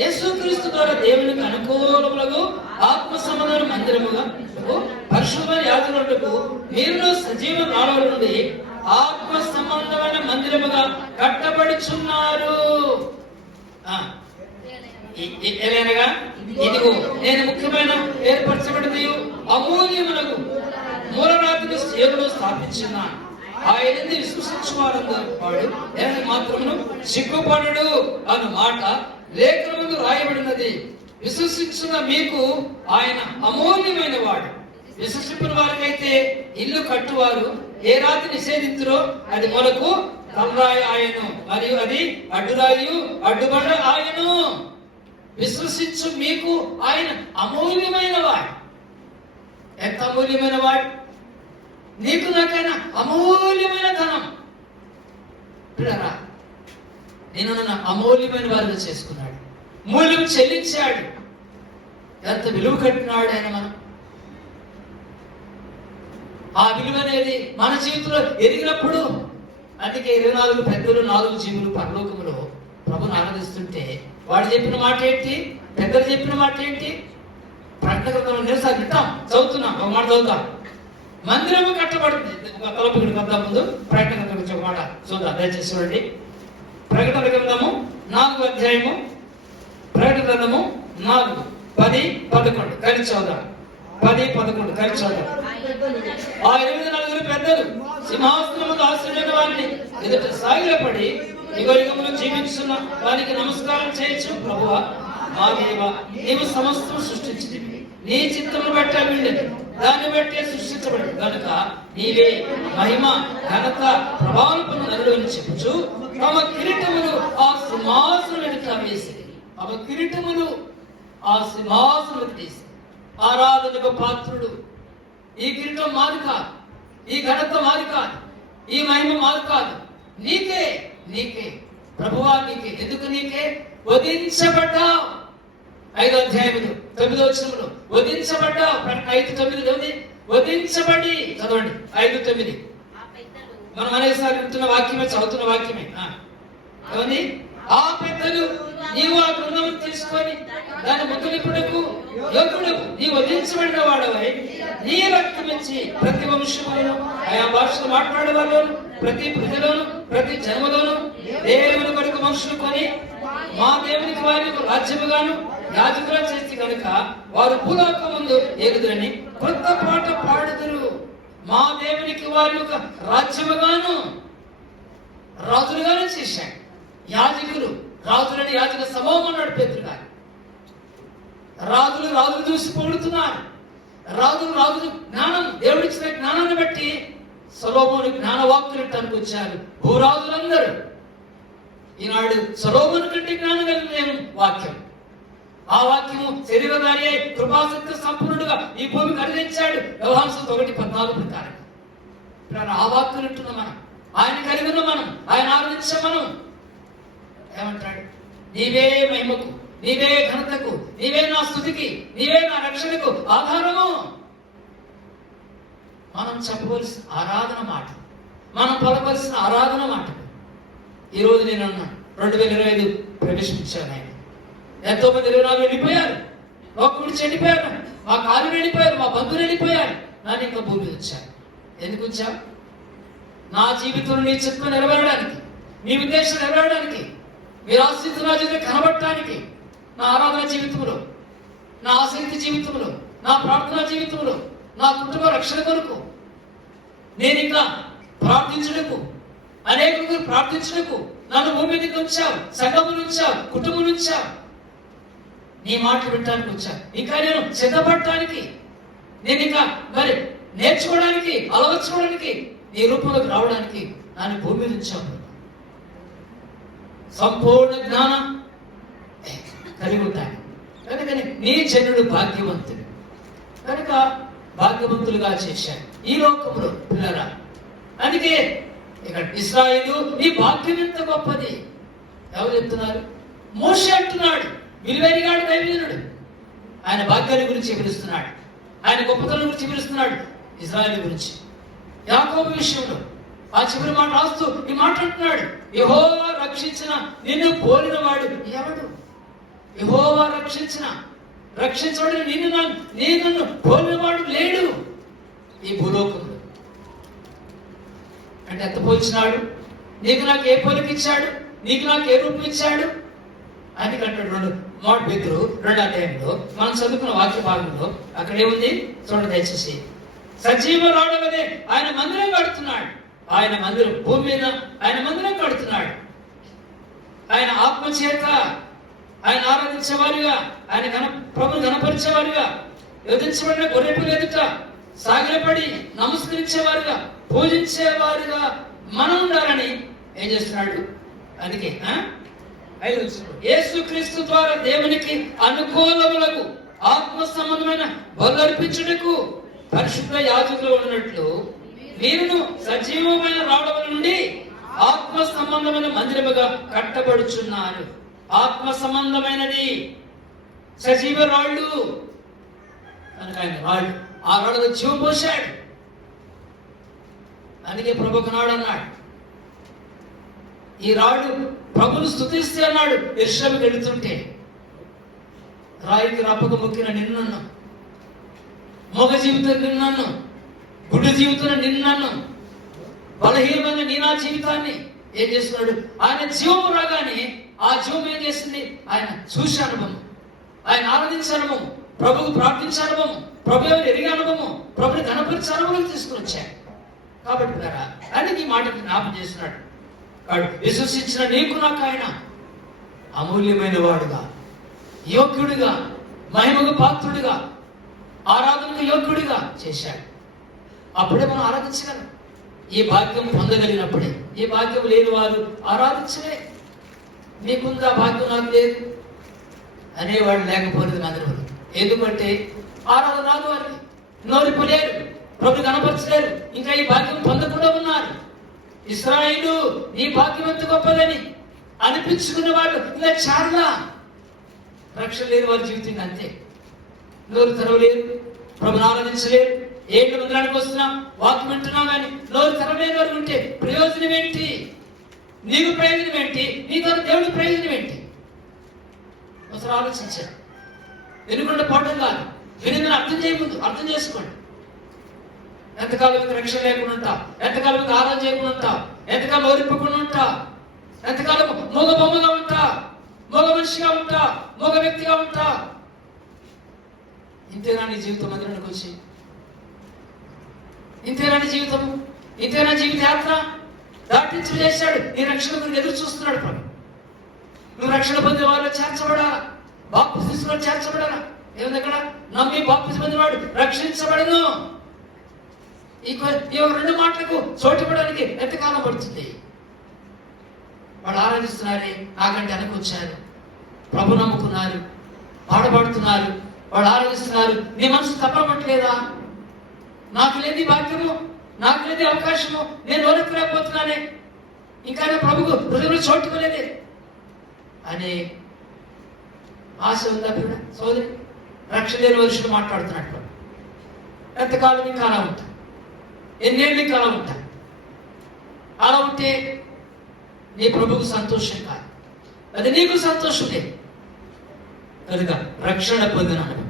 యేసుక్రీస్తు ద్వారా దేవునికి అనుకూలములకు ఆత్మ సంబంధమైన మందిరముగా పరిశుద్ధమైన యాజకులకు మీరు సజీవ రాళ్ళ నుండి ఆత్మ సంబంధమైన మందిరముగా కట్టబడుచున్నారు. ఎలాగనగా ఇదిగో నేను ముఖ్యమైన ఏర్పరచబడింది అమూల్యములకు మూలరాతిని సేవలో స్థాపించున్నాను. ఆయన విశ్వసించువాడు వాడు మాత్రమును సిగ్గుపడడు అను మాట లేఖనములో రాయబడినది. విశ్వసించిన మీకు ఆయన అమూల్యమైన వాడు. విశ్వసించిన వారికైతే ఇల్లు కట్టువారు ఏ రాతి నిషేధించురో అది మొలకు తలరాయి ఆయను, మరియు అది అడ్డురాయు అడ్డుబడ ఆయను. విశ్వసించు మీకు ఆయన అమూల్యమైన వాడు. ఎంత అమూల్యమైన వాడు? నీకు నాకైనా అమూల్యమైన ధనం. పిల్లరా, నేను నన్ను అమూల్యమైన వారిగా చేసుకున్నాడు, మూల్యం చెల్లించాడు. ఎంత విలువ కట్టినాడు ఆయన. మనం ఆ విలువ అనేది మన జీవితంలో ఎదిగినప్పుడు, అందుకే 24 పెద్దలు 4 జీవులు పరలోకములో ప్రభుని ఆరాధిస్తుంటే వాడు చెప్పిన మాట ఏంటి? పెద్దలు చెప్పిన మాట ఏంటి? ప్రకటన గ్రంథంలో నిరసాలు వింటాం, చదువుతున్నాం. ఒక మాట చదువుతాం. మందిరము కట్టబడింది. తలపుకి వద్దాం ముందు ప్రకటన గ్రంథం గురించి ఒక మాట చూద్దాం, దయచేసి చూడండి. ప్రకటన గ్రంథము 4వ అధ్యాయము, ప్రకటన గ్రంథము 4, 10, 11 కలిసి చదువుదాం. 10, 11 కలిసి చదువు. ఆ 84 పెద్దలు సింహాసనముకు ఆశ్రయించిన వారిని ఎదుట సాగిలపడి యుగయుగములు జీవించున్న వారికి నమస్కారం చేయొచ్చు. ప్రభువా మా దేవ, నీవు సమస్తం సృష్టించింది, నీ చిత్తమును బట్టి అవి దాన్ని బట్టే సృష్టించబడి కనుక నీవే మహిమ ఘనత ప్రభావం నదులని చెప్పుచు తమ కిరీటములు ఆ సింహాసనం ఎదుట వేసి, తమ కిరీటములు ఆ సింహాసనం ఎదుట వేసి, ఆరాధనకు పాత్రుడు. ఈ కిరీటం మాది కాదు, ఈ ఘనత మాది కాదు, ఈ మహిమ మాది కాదు, నీకే నీకే ప్రభువా, నీకే. ఎందుకు నీకే? వధించబడ్డావు. 5వ అధ్యాయములు 9వ వచనములో వధించబడ్డావు. 5:9 వధించబడి చదవండి. 5:9 మనం అనేసారి వింటున్న వాక్యమే, చదువుతున్న వాక్యమే. ఏమండి? ఆ పెద్దలు నీవు ఆ బృందము తీసుకొని దాని ముద్దులిపుడకు యోగుడు, నీ వధించబడిన వాడవై నీ రక్తమిచ్చి ప్రతి వంశములను ఆయా భాషలు మాట్లాడే వాళ్ళను ప్రతి ప్రజలోను ప్రతి జన్మలోను దేవుని కొరకు మనుషులు కొని మా దేవునికి వారికి రాజ్యముగాను యాజకులు చేసి కనుక వారు భూలోకం ముందు ఎగుదురని కొత్త పాట పాడుదురు. మా దేవునికి వారి యొక్క రాజ్యముగాను రాజులుగాను చేశాడు. యాజకులు రాజులని యాజక సమూహం అన్నాడు పేతురు గారు. రాజులు చూసి పొగుడుతున్నారు. రాజులు జ్ఞానం, దేవుడిచ్చిన జ్ఞానాన్ని బట్టి సొలొమోను జ్ఞానవాక్కులు వచ్చారు భూరాజులందరూ. ఈనాడు సొలొమోను కంటే జ్ఞానం కలిగిన వాక్యం. ఆ వాక్యము శరీరధారి అయి కృపాసక్తి సంపూర్ణుడుగా ఈ భూమికి అనుగ్రహించాడు. వ్యవహారం 1:14 ప్రకారం ఆ వాక్యం వింటున్న మనం, ఆయన కలిగి ఉన్న మనం, ఆయన ఆరాధించే మనం ఏమంటాడు? నీవే మహిమకు, నీవే ఘనతకు, నీవే నా స్తుతికి, నీవే నా రక్షణకు ఆధారము. మనం చెప్పవలసిన ఆరాధన మాట, మనం పలవలసిన ఆరాధన మాట. ఈరోజు నేను అన్నాను 2025 ప్రవేశించాను. ఆయన ఎంతో మంది 24 వెళ్ళిపోయారు, ఒక్కడు చెడిపోయారు, మా కాలు వెళ్ళిపోయారు, మా బంధువులు వెళ్ళిపోయారు. నన్ను ఇంకా భూమి వచ్చాను. ఎందుకు వచ్చావు? నా జీవితంలో నీ చిత్తం నెరవేరడానికి, నీ ఉద్దేశం నెరవేరడానికి, మీరు ఆశిస్తున్న రాజ్యంలో కనబడటానికి, నా ఆరాధన జీవితంలో, నా ఆసక్తి జీవితంలో, నా ప్రార్థనా జీవితంలో, నా కుటుంబ రక్షణ కొరకు నేను ఇంకా ప్రార్థించడకు, అనేకులు ప్రార్థించడకు నన్ను భూమి మీదకి ఉంచావు, సంఘములు ఉంచావు, కుటుంబం ఉంచావు. నీ మాటలు వినడానికి వచ్చాను. ఇంకా నేను సిద్ధపడటానికి, నేను ఇంకా మరి నేర్చుకోవడానికి, అలవర్చుకోవడానికి, నీ రూపంలోకి రావడానికి నన్ను భూమి మీద ఉంచావు. సంపూర్ణ జ్ఞానం కలిగి ఉంటాను. కనుకని నీ జనుడు భాగ్యవంతుడు కనుక భాగ్యవంతులుగా చేశాడు ఈ లోకంలో పిల్లరా. అందుకే ఇక్కడ ఇశ్రాయేలు నీ భాగ్యం ఎంత గొప్పది. ఎవరు చెప్తున్నారు? మోషే అంటున్నాడు. విలువైనగాడు దైవజనుడు. ఆయన భాగ్యాన్ని గురించి పిలుస్తున్నాడు, ఆయన గొప్పతనం గురించి పిలుస్తున్నాడు. ఇశ్రాయేలు గురించి యాకోబు విషయంలో ఆ చివరి మాట రాస్తూ ఈ మాట అంటున్నాడు, యెహోవా రక్షించిన నిన్ను పోలిన వాడు ఎవడు? యెహోవా రక్షించబడిన నన్ను పోలిన వాడు లేడు ఈ భూలోకంలో. అంటే ఎంత పోల్చినాడు? నీకు నాకు ఏ పోలిక ఇచ్చాడు? నీకు నాకు ఏ రూపం ఇచ్చాడు అని అంటాడు. పేతురు 2వ అధ్యాయంలో మనం చదువుకున్న వాక్య భాగంలో అక్కడ ఏముంది చూడండి దయచేసి. సజీవ రావడమనే ఆయన మందిరం కడుతున్నాడు. ఆయన మందిరం భూమి మీద ఆయన మందిరం కడుతున్నాడు. ఆయన ఆత్మ చేత ఆయన ఆరాధించేవారుగా, ఆయన ప్రభుని గణపరిచేవారుగా, ఎదిరించబడిన గొర్రెపిల్ల ఎదుట సాగిలపడి నమస్కరించేవారుగా, పూజించేవారుగా మనం ఉండాలని ఏం చేస్తున్నాడు? అందుకే యేసుక్రీస్తు ద్వారా దేవునికి అనుకూలములకు ఆత్మ సంబంధమైన బలర్పించుటకు పరిశుద్ధ యాజకులు ఉన్నట్లు వీరును సజీవమైన రావడం నుండి ఆత్మ సంబంధమైన మందిరముగా కట్టబడుచున్నారు. ఆత్మ సంబంధమైనది సజీవ రాళ్ళు కనుక ఆయన రాళ్ళు, ఆ రాళ్ళకు జీవం పోశాడు. అందుకే ప్రభుకు నాడు అన్నాడు, ఈ రాళ్ళు ప్రభును స్తుతిస్తే అన్నాడు. యెరూషలేముకు వెళుతుంటే రాయికి రప్పకు మొక్కిన నిన్నను, మగ జీవితం నిన్నను, గుడి జీవితం నిన్నను, బలహీనమైన నీ నా జీవితాన్ని ఏం చేస్తున్నాడు? ఆయన జీవం రాగానే ఆ జీవం ఏం చేసింది? ఆయన చూసే అనుభవం, ఆయన ఆరాధించే అనుభవం, ప్రభువు ప్రార్థించే అనుభవం, ప్రభు ఎవరు ఎరిగే అనుభవం, ప్రభుని కనపరిచే అనుభవం తీసుకుని వచ్చాయి. కాబట్టి ఆయనకి ఈ మాట జ్ఞాపం చేస్తున్నాడు. కాబట్టి విశ్వసించిన నీకు నాకు ఆయన అమూల్యమైన వాడుగా, యోగ్యుడిగా, మహిమకు పాత్రుడిగా, ఆరాధనకు యోగ్యుడిగా చేశాడు. అప్పుడే మనం ఆరాధించగలం. ఈ భాగ్యం పొందగలిగినప్పుడే. ఈ భాగ్యం లేని వారు ఆరాధించలే. నీకుందా భాగ్యం, నాకు లేదు అనేవాడు లేకపోలేదు అందరూ. ఎందుకంటే ఆరాధన రాదు వారికి, నోరిపోలేరు, ప్రభు కనపరచలేరు, ఇంకా ఈ భాగ్యం పొందకుండా ఉన్నారు. ఇశ్రాయేలు నీ భాగ్యం ఎంత గొప్పదని అనిపించుకున్న వాళ్ళు ఇలా చాలా రక్షణ లేని వారి జీవితం అంతే. నోరు తెరవలేరు, ప్రభుని ఆరాధించలేరు. ఏంటి మందిరానికి వస్తున్నాం, వాక్యం వింటున్నాం కానీ నోరు తెరవలేని వారు ఉంటే ప్రయోజనం ఏంటి? నీకు ప్రయోజనం ఏంటి? నీ ద్వారా దేవుడికి ప్రయోజనం ఏంటి? ఒకసారి ఆలోచించారు. వినుకుంటే పోవటం కాదు, వినిందని అర్థం చేసుకోండి. ఎంతకాలం మీకు రక్షణ లేకుండా ఉంటా, ఎంతకాలం మీకు ఆరాధన చేయకుండా ఉంటా, ఎంతకాలం ఓరిపోకుండా ఉంటా, ఎంతకాలం మూగ బొమ్మగా ఉంటా, మూగ మనిషిగా ఉంటా, మూగ వ్యక్తిగా ఉంటా. ఇంతేనా నీ జీవితం? మందిరానికి వచ్చి ఇంతేనా నీ జీవితం? ఇంతేనా జీవిత యాత్ర? దాటించి చేశాడు. నీ రక్షణ గురించి ఎదురు చూస్తున్నాడు ప్రభు. నువ్వు రక్షణ పొందిన వారిలో చేర్చబడాలా, బాప్తిసం తీసుకున్న చేర్చబడాలా. ఏముంది అక్కడ? నమ్మి బాప్తిసం పొందినవాడు రక్షించబడను. ఈ రెండు మాటలకు చోటివ్వడానికి ఎంతకాలం పడుతుంది? వాళ్ళు ఆరాధిస్తున్నారే, నాకంటే వెనకొచ్చారు, ప్రభు నమ్ముకున్నారు, పాడబడుతున్నారు, వాళ్ళు ఆరాధిస్తున్నారు. నీ మనసు తప్పబట్టలేదా? నాకు లేని భాగ్యము, నాకు లేని అవకాశము, నేను ఓరకలేకపోతున్నానే, ఇంకా ప్రభుకు హృదయంలో చోటుకోలేదే అనే ఆశ ఉందా సోదరి? రక్షణ లేని వర్షులు మాట్లాడుతున్నట్టు. ఎంతకాలం ఇంకా అలా ఉంటా, ఎన్నేళ్ళు ఇంకా అలా ఉంటా. అలా ఉంటే నీ ప్రభుకు సంతోషం కాదు, అది నీకు సంతోషమే. కనుక రక్షణ పొందినాడు.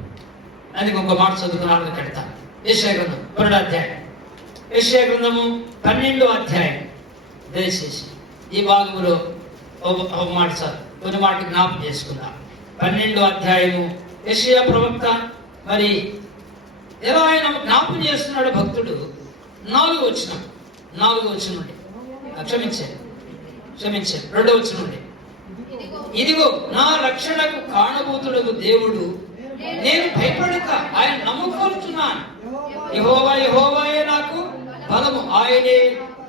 అందుకే ఒక మాట చదువుకున్నాను కడతా. యెషయా గ్రంథం 2వ అధ్యాయం, యెషయా గ్రంథము 12వ అధ్యాయం. దయచేసి ఈ భాగంలో ఒక మాట కొన్ని మాట జ్ఞాపకం చేసుకుందాం. 12వ అధ్యాయము యెషయా ప్రవక్త మరి ఎలా ఆయన జ్ఞాపకం చేస్తున్నాడు భక్తుడు. 4వ వచనం నుండి క్షమించారు 2వ వచనం నుండి, ఇదిగో నా రక్షణకు కారణభూతుడకు దేవుడు, నేను భయపడక ఆయన నమ్ముకొనుచున్నాను. యెహోవాయే నాకు బలము, ఆయనే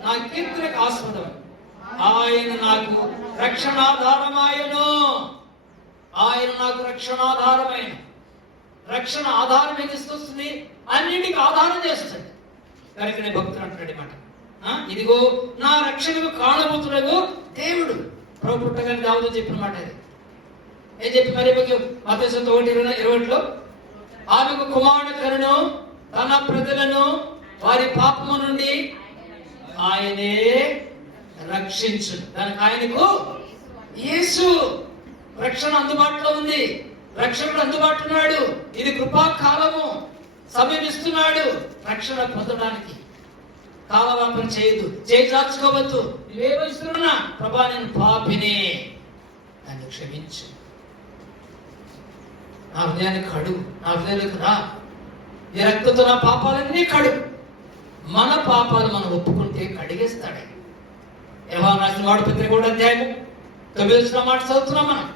నా కీర్తనకు ఆస్పదం, ఆయన నాకు రక్షణాధారమాయను. ఆయన నాకు రక్షణాధారమైన. రక్షణ ఆధారం ఏం తీసుకొస్తుంది? అన్నింటికి ఆధారం చేస్తుంది. కనుక నేను భక్తులు అంటున్నాడు మాట, ఇదిగో నా రక్షణకు కారణభూతుడకు దేవుడు. ప్రభు పుట్టగానే దావీదు చెప్పిన మాట అది. ఏం చెప్పి మరి మత్తయి 1:20 ఆమెకు కుమారుడు కరును, తన ప్రజలను వారి పాపము నుండి ఆయనే రక్షించు. దానికి ఆయనకు యేసు రక్షణ అందుబాటులో ఉంది. రక్షకుడు అందుబాటులో ఉన్నాడు. ఇది కృపాకాలము, సమయమిస్తున్నాడు రక్షణ పొందడానికి. కాలవాపన చేయదు, చేయించుకోవద్దు. నువ్వేమిస్తున్నా, ప్రభా నేను పాపినే, నన్ను క్షమించు, నా హృదయానికి కడుగు, నా హృదయానికి రా, ఈ రక్తంతో నా పాపాలన్నీ కడుగు. మన పాపాలు మనం ఒప్పుకుంటే కడిగేస్తాడు. యోహాను రాసిన వాడు పత్రిక 3వ అధ్యాయము 9వ మాట చదువుతున్నాం. మనం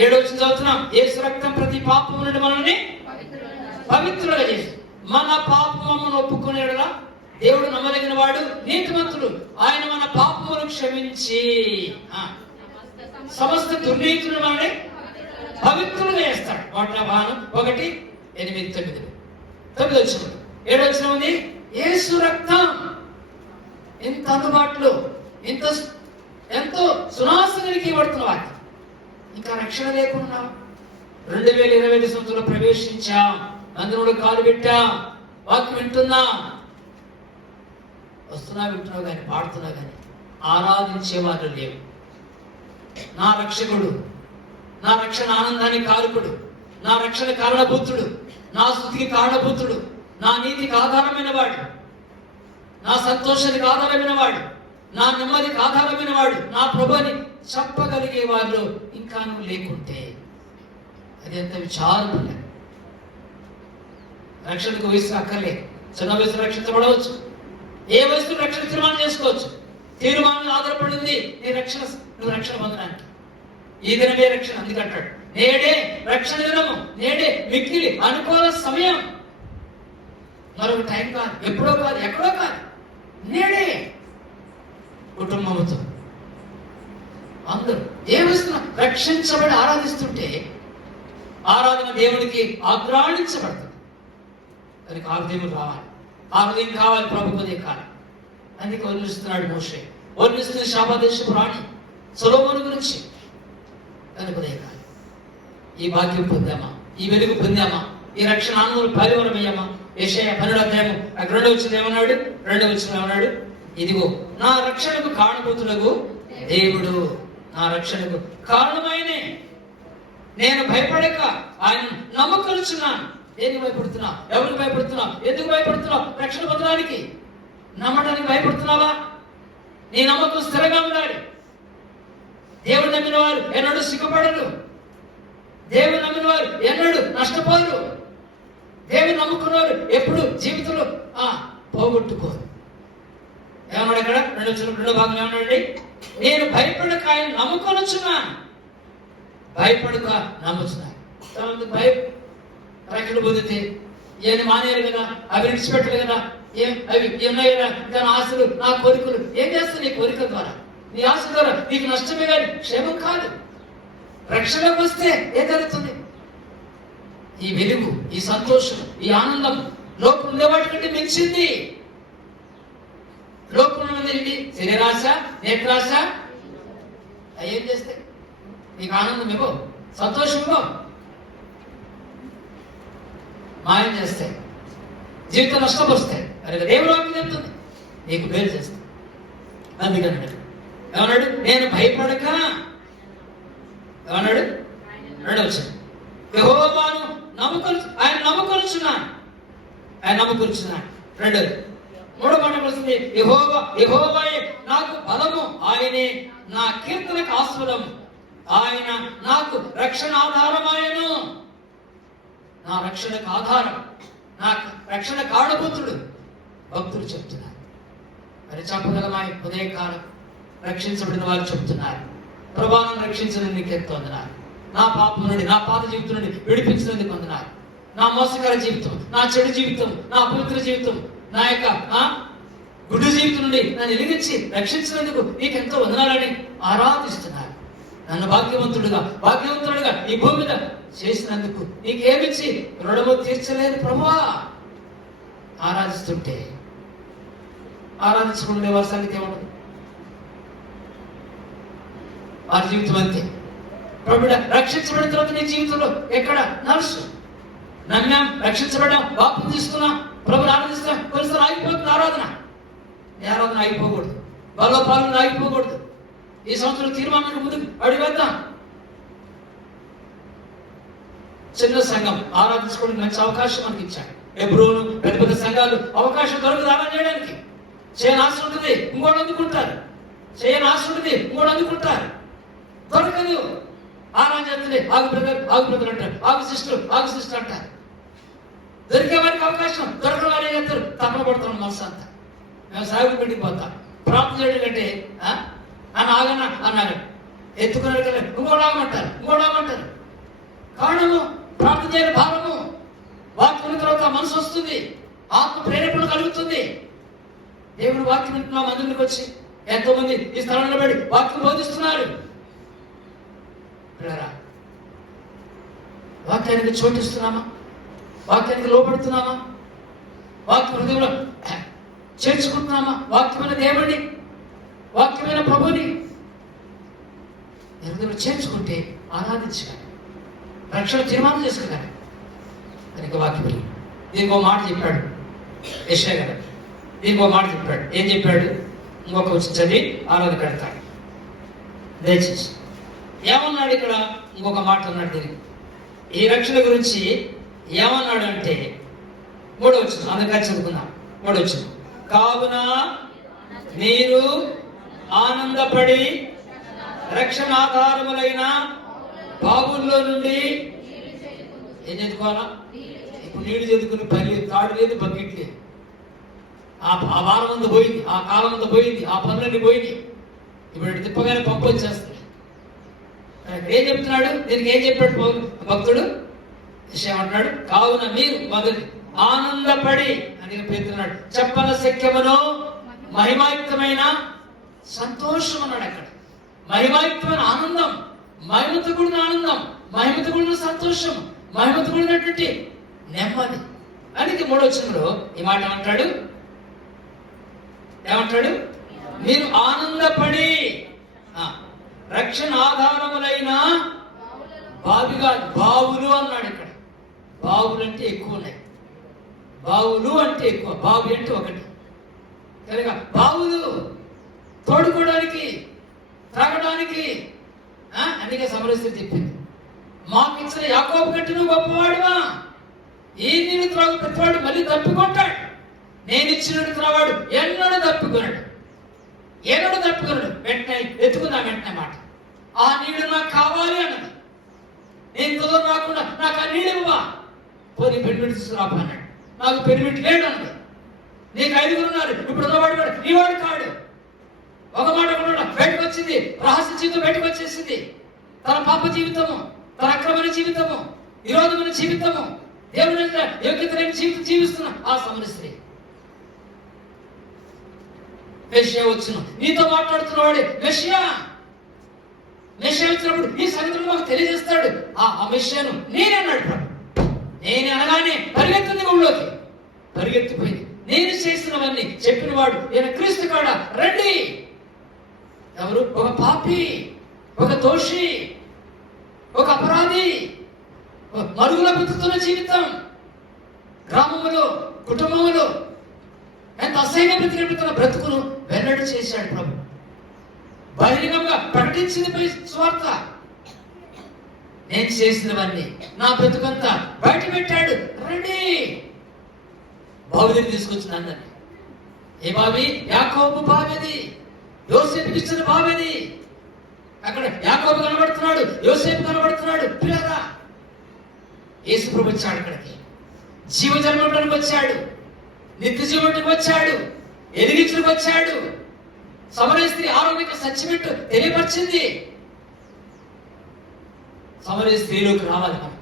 7వ వచనం చదువుతున్నాం. యేసు రక్తం ప్రతి పాపము నుండి మనల్ని పవిత్రులుగా చేసి, మన పాపములను ఒప్పుకునేలా దేవుడు నమ్మదగిన వాడు, నీతిమంతుడు. ఆయన మన పాపములను క్షమించి సమస్త దుర్నీతులను మనల్ని పవిత్రులుగా చేస్తాడు. వాట్లభానం 1:8-9. 9వ వచనం 7వ వచనం ఉంది. యేసు రక్తం ఎంత అందుబాటులో, ఎంతో సునాసనకి ఇవ్వబడుతున్న వాటి. ఇంకా రక్షణ లేకుండా 2025 సంవత్సరంలో ప్రవేశించాం, మందిరంలో కాలు పెట్టాం, వాక్యం వింటున్నా, వింటున్నావు కానీ పాడుతున్నా కానీ ఆరాధించే వాళ్ళు లేవు. నా రక్షకుడు, నా రక్షణ ఆనందానికి కారకుడు, నా రక్షణ కారణభూతుడు, నా స్తుతికి కారణభూతుడు, నా నీతికి ఆధారమైన వాడు, నా సంతోషానికి ఆధారమైన వాడు, నా నెమ్మదికి ఆధారమైన వాడు నా ప్రభుని చెప్పగలిగే వారిలో ఇంకా నువ్వు లేకుంటే అది ఎంత విచారం. రక్షణకు వయసు అక్కర్లే. చిన్న వయసులో రక్షించబడవచ్చు, ఏ వయసులో రక్షణ తీర్మానం చేసుకోవచ్చు. తీర్మానం ఆధారపడింది నువ్వు రక్షణ పొందడానికి. ఈ దినమే రక్షణ. అందుకంటాడు నేడే రక్షణ దినము, నేడే మిక్కిలి అనుకూల సమయం. మరొక టైం కాదు, ఎప్పుడో కాదు, ఎక్కడో కాదు, నేడే. కుటుంబంతో అందరూ ఏమిస్తున్నా రక్షించబడి ఆరాధిస్తుంటే ఆరాధన దేవునికి ఆగ్రాణించబడుతుంది. దానికి ఆ హృదయం రావాలి, ఆ హృదయం కావాలి ప్రభుత్వ కాలం. అందుకే వర్ణిస్తున్నాడు మోషే, వర్ణిస్తుంది శాపాదేశపు రాణి సొలొమోను గురించి. దానికి ఉదయకాలం ఈ భాగ్యం పొందామా, ఈ వెలుగు పొందామా, ఈ రక్షణ ఆనందం పాలివరమయ్యామా? యెషయా 12వ అధ్యాయము 2వ వచనం ఏమన్నాడు? 2వ వచనం ఏమన్నాడు? ఇదిగో నా రక్షణకు కారణభూతులకు దేవుడు, నా రక్షణకు కారణమైనే నేను భయపడక ఆయన నమ్మకలుచున్నాను. దేనికి భయపడుతున్నా? ఎవరికి భయపడుతున్నా? ఎందుకు భయపడుతున్నావు? రక్షణ పొందడానికి. నమ్మడానికి భయపడుతున్నావా? నీ నమ్మకం స్థిరంగా ఉండాలి. దేవుడు నమ్మిన వారు ఎన్నడూ సిగ్గుపడరు. దేవుడు నమ్మిన వారు ఎన్నడూ నష్టపోరు. దేవుడు నమ్ముకున్నవారు ఎప్పుడు జీవితంలో పోగొట్టుకోరు. ఏమన్నాడు ఇక్కడ? 2వ భాగం ఏమన్నాడు? నేను భయపడక ఆయన నమ్ముకొనొచ్చున్నాను. భయపడక నమ్ముతున్నాను. రక్షణ పొందితే ఏమి మానేరు కదా, అవి విడిచిపెట్టరు కదా, అవి ఉన్నాయి కదా, దాని ఆశలు, నా కోరికలు. ఏం చేస్తావు నీ కోరికల ద్వారా? నీ ఆశ ద్వారా నీకు నష్టమే కానీ క్షేమం కాదు. రక్షణకు వస్తే ఏం జరుగుతుంది? ఈ వెలుగు, ఈ సంతోషం, ఈ ఆనందం లోకం ఉండేవాటి కంటే మించింది. లోకంలో ఏంటి? శరీరాశ, నేత్రాశ. ఏం చేస్తే నీకు ఆనందం ఇవ్వో, సంతోషం ఇవ్వో, మాయం చేస్తాయి, జీవితం నష్టపరుస్తాయి. మరి దేవుడు వాక్యం చెప్తుంది నీకు మేలు చేస్తాయి. అందుకన్నాడు ఏమన్నాడు? నేను భయపడక ఏమన్నాడు? 2వ వచనం యెహోవాను ఆయన నమ్ముకొనుచున్నాను. ఆయన నమ్ముకొనుచున్నాను. 2వ 3వ మాట వస్తుంది యెహోవాయే నాకు బలము, ఆయనే నా కీర్తనకు ఆస్పదము, ఆయన నాకు రక్షణ ఆధారమాయను. నా రక్షణకు ఆధారం, నా రక్షణ కారణభూతుడు భక్తులు చెప్తున్నారు. మరి చెప్పగలమా? ఉదయకాలం రక్షించబడిన వారు చెప్తున్నారు, ప్రభావం రక్షించడం నీకు ఎంతో వందనాలు. నా పాపం నుండి, నా పాత జీవితం నుండి విడిపించినందుకు వందనాలు. నా మోసకర జీవితం, నా చెడు జీవితం, నా అపవిత్ర జీవితం, నా యొక్క గుడ్డు జీవితం నుండి నన్ను వెలిగించి రక్షించినందుకు నీకెంతో వందనాలని ఆరాధిస్తున్నారు. నన్ను భాగ్యవంతుడుగా ఈ భూమి మీద చేసినందుకు నీకేమిచ్చి రుణము తీర్చలేదు ప్రభువా. ఆరాధిస్తుంటే ఆరాధించుకుంటే వారి సంగతి ఏముండదు. వారి జీవితం అంతే. ప్రభుడ రక్షించబడిన తర్వాత నీ జీవితంలో ఎక్కడ నర్సు నమ్మాం, రక్షించబడ్డాం, బాప్తిసం తీసుకున్నాం, ప్రభుని ఆరాధిస్తాం, కొన్నిసార్లు ఆగిపోతుంది ఆరాధన. ఈ ఆరాధన ఆగిపోకూడదు, బలో పాలన ఆగిపోకూడదు. ఈ సంవత్సరం తీర్మానానికి ముందుకు అడిగేద్దాం. చిన్న సంఘం ఆరాధించుకోవడానికి మంచి అవకాశం మనకి ఇచ్చాడు. హెబ్రోను పెద్ద పెద్ద సంఘాలు అవకాశం దొరకదు ఆరాధన చేయడానికి. చేయని ఆశ ఉంటుంది, ఇంకోటి అందుకుంటారు. చేయని ఆశ ఉంటుంది, ఇంకోటి అందుకుంటారు. దొరకదు. ఆరాధన చేస్తుంది, ఆగు బ్రదర్ అంటారు, ఆగు సిస్టర్ అంటారు. దొరికే వారికి అవకాశం, దొరకని వారు ఏం చేస్తారు? తప్పన పడుతున్నాం మనసు అంతా. మేము సాగు పెట్టుకు పోతాం. ప్రార్థన చేయడం కంటే ఆగన్నా అన్నారు, ఎత్తుకున్నారు కదా, ఇంకోటి ఆగమంటారు. కారణము ప్రార్థన చేయని భావము. వాక్యం తర్వాత మనసు వస్తుంది, ఆత్మ ప్రేరేపణ కలుగుతుంది. దేవుడు వాక్యం వింటున్నాం. మందిరికి వచ్చి ఎంతో మంది ఈ స్థలంలో పడి వాక్యం బోధిస్తున్నారు. వాక్యానికి చోటిస్తున్నామా? వాక్యానికి లోపడుతున్నామా? వాక్య హృదయంలో చేర్చుకుంటున్నామా? వాక్యమైన దేవుడిని, వాక్యమైన ప్రభుని హృదయంలో చేర్చుకుంటే ఆరాధించగాలి, రక్షణ తీర్మానం చేసుకోగాలి. దానికి వాక్యం దీనికి ఒక మాట చెప్పాడు యెషయా గారు. దీనికి ఒక మాట చెప్పాడు. ఏం చెప్పాడు? ఇంకొక వచ్చి చదివి ఆరాధన కడతాడు దయచేసి. ఏమన్నాడు ఇక్కడ? ఇంకొక మాట అన్నాడు దీనికి. ఈ రక్షణ గురించి ఏమన్నాడు అంటే 3వ వచనం, అందుకని చదువుకుందాం. 3వ వచనం కావున మీరు ఆనందపడి రక్షణ ఆధారములైన బావుల్లో నుండి ఏం చదువుకోవాలా? ఇప్పుడు నీళ్లు చదువుకుని పని లేదు, తాడు లేదు, బకెట్ లేదు. ఆ వారం అంతా పోయింది, ఆ కాలం అంతా పోయింది, ఆ పనులన్నీ పోయింది. ఇప్పుడు తిప్పగానే పంపు వచ్చేస్తుంది. ఏం చెప్తున్నాడు? దీనికి ఏం చెప్పాడు భక్తుడు? ఏమంటున్నాడు? కావున మీరు మొదటి ఆనందపడి అని పేర్కొన్నాడు. చెప్పన శక్యమును మహిమాయుక్తమైన సంతోషం అన్నాడు. అక్కడ మహిమాయుక్తమైన ఆనందం, మహిమతో కూడిన ఆనందం, మహిమతో కూడిన సంతోషం, మహిమతో కూడినటువంటి నెమ్మది. అందుకే 3వ వచనంలో ఈ మాట ఏమంటాడు? మీరు ఆనందపడి రక్షణ ఆధారములైన బావిగా, బావులు అన్నాడు. ఇక్కడ బావులు అంటే ఎక్కువ ఉన్నాయి, బావులు అంటే ఎక్కువ, బావి అంటే ఒకటి కనుక బావులు తోడుకోవడానికి, త్రాగడానికి. అందుకే సమరస్త్రీ చెప్పింది, మాకు ఇచ్చిన యాకోబు కంటే నువ్వు గొప్పవాడువా, ఈ నీళ్ళు త్రాగు ప్రతివాడు మళ్ళీ తప్పుకుంటాడు, నేను ఇచ్చినట్టు త్రావాడు ఎన్నడూ తప్పుకున్నాడు. వెంటనే ఎత్తుకున్నా, వెంటనే మాట, ఆ నీళ్ళు నాకు కావాలి అన్నది. నేను దూరం రాకుండా నాకు ఆ నీళ్ళు ఇవ్వవా, పోనీ పెరిమిటి తీసుకురాపా అన్నాడు. నాకు పెరిమిటి లేడు అన్నది. నీకు 5 ఉన్నారు, ఇప్పుడు ఉన్నవాడు నీ వాడు కాడు. ఒక మాట కూడా బయటకు వచ్చింది, రహస్య జీవితం బయటకు వచ్చేసింది. తన పాప జీవితము, తన అక్రమైన జీవితము, విరోధమైన జీవితము, దేవుని యోగ్యత లేని జీవితం జీవిస్తున్న ఆ సమరస్త్రీ మెషియా వచ్చును, నీతో మాట్లాడుతున్నవాడే మెషియా. మెషియా వచ్చినప్పుడు ఈ సంగతులు మాకు తెలియజేస్తాడు. ఆ మెషియాను నేనే అన్నాడు ప్రభు. నేనే అనగానే పరిగెత్తుంది ఊళ్ళోకి, పరిగెత్తిపోయింది. నేను చేసినవన్నీ చెప్పిన వాడు ఈయన క్రీస్తు కాడ రండి. ఎవరు? ఒక పాపి, ఒక దోషి, ఒక అపరాధి, మరుగుల బ్రతుకుతున్న జీవితం, గ్రామములో, కుటుంబములో ఎంత అసహ్యంగా బ్రతికిన బ్రతుకును వెల్లడి చేశాడు ప్రభు. బహిరంగంగా ప్రకటించింది స్వార్థ. నేను చేసినవన్నీ, నా బ్రతుకంతా బయట పెట్టాడు, రండి. బావి దగ్గర తీసుకొచ్చిన అందరినీ. ఏ బావి? యాకోబు బావిది, యోసేపుకి ఇచ్చిన బావిది. అక్కడ యాకోబు కనబడుతున్నాడు, యోసేపు కనబడుతున్నాడు. పిల్లరా, యేసు ప్రభు వచ్చాడు అక్కడికి, జీవజన్మడానికి వచ్చాడు, నిత్య జీవనానికి వచ్చాడు, ఎదిగించడానికి వచ్చాడు. సమరస్త్రీ ఆరోగ్య సత్యమిట్టు తెలియపరిచింది. సమరస్త్రీలోకి రావాలి మనం,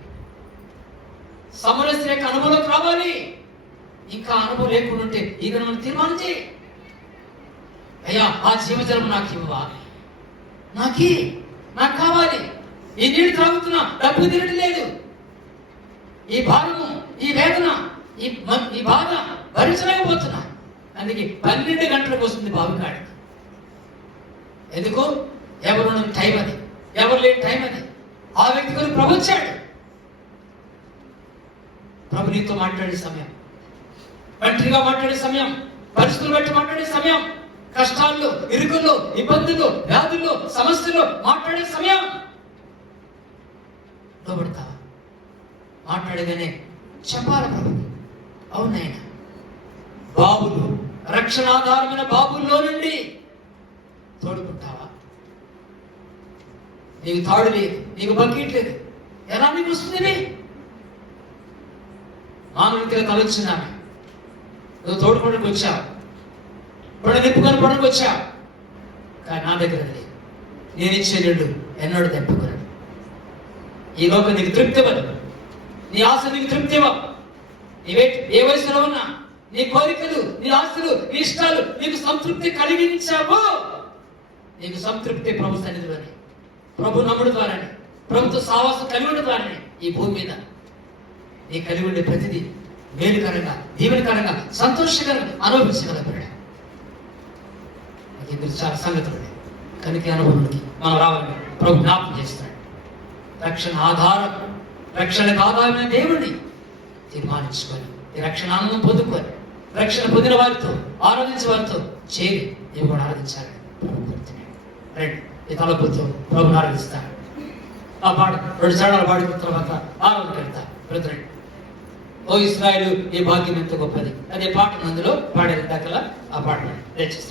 సమరస్త్రీ యొక్క అనుభవంలోకి రావాలి. ఇంకా అనుభవం లేకుండా ఉంటే ఇక మనం తీర్మానం చేయి, అయ్యా ఆ జీవజలం నాకు ఇవ్వవా, నాకు కావాలి. ఈ నీళ్ళు త్రాగుతున్నా, డబ్బు తినడం లేదు, ఈ భారము, ఈ వేదన, ఈ బాధ భరించలేకపోతున్నా. అందుకే 12 గంటలకు వస్తుంది బావికాడికి. ఎందుకు? ఎవరు టైం అది, ఎవరు లేని టైం అది. ఆ వ్యక్తి గురించి ప్రభు వచ్చాడు. ప్రభు నీతో మాట్లాడే సమయం, ఒంటరిగా మాట్లాడే సమయం, పరిస్థితులు బట్టి మాట్లాడే సమయం, కష్టాల్లో, ఇరుకుల్లో, ఇబ్బందుల్లో, వ్యాధుల్లో, సమస్యల్లో మాట్లాడే సమయం. లోబడతావా? మాట్లాడగానే చెప్పాలి ప్రభు, అవునాయన. బాబులు, రక్షణాధారమైన బాబుల్లో నుండి తోడుకుంటావా? నీకు తాడు లేదు, నీకు బకెట్ లేదు, ఎలా నీకు వస్తుంది? మానవుడికి తలొచ్చినామే, నువ్వు తోడుకోవడానికి వచ్చావు, నిప్పుకొని పడడానికి వచ్చావు. కానీ నా దగ్గర లేదు. నేను ఇచ్చే నీళ్ళు ఎన్నడూ తెప్పుకున్నాడు. ఈ లోకం నీకు తృప్తి ఇవ్వదు, నీ ఆశ నీకు తృప్తి ఇవ్వవు. ఏ వయసులో ఉన్నా నీ కోరికలు, నీ ఆశలు, నీ ఇష్టాలు నీకు సంతృప్తి కలిగించావు. నీకు సంతృప్తి ప్రభు సన్నిధిలోనే, ప్రభు నమ్ముడు ద్వారానే, ప్రభుత్వ సావాసం కలిగి ద్వారానే ఈ భూమి మీద నీ కలిగి ఉండే ప్రతిదీ మేలుకరంగా, దీవెనకరంగా, సంతోషకరంగా అనుభవించగలపడాడు. ఇందుకు చాలా సంగతులు కనుక అనుభవానికి మనం రావాలని ప్రభు జ్ఞాపకం చేస్తున్నాడు. రక్షణకు ఆధారమైన దేవుణ్ణి తీర్మానించుకొని, ఈ రక్షణ ఆనందం పొందుకొని, రక్షణ పొందిన వారితో, ఆరాధించే వారితో చేరి నేను కూడా ఆరాధించాలని ప్రభు కోరుతున్నాడు. రండి, ఈ తలపుతో ప్రభుని ఆరాధిస్తాను. ఆ పాట 2 చరణాలు పాడిన తర్వాత ఆరాధనకి వెళ్తా. బ్రదరండి, ఓ ఇశ్రాయేలు, ఈ భాగ్యం ఎంత గొప్పది అనే పాటను అందులో పాడే దాకా ఆ పాట దయచేసి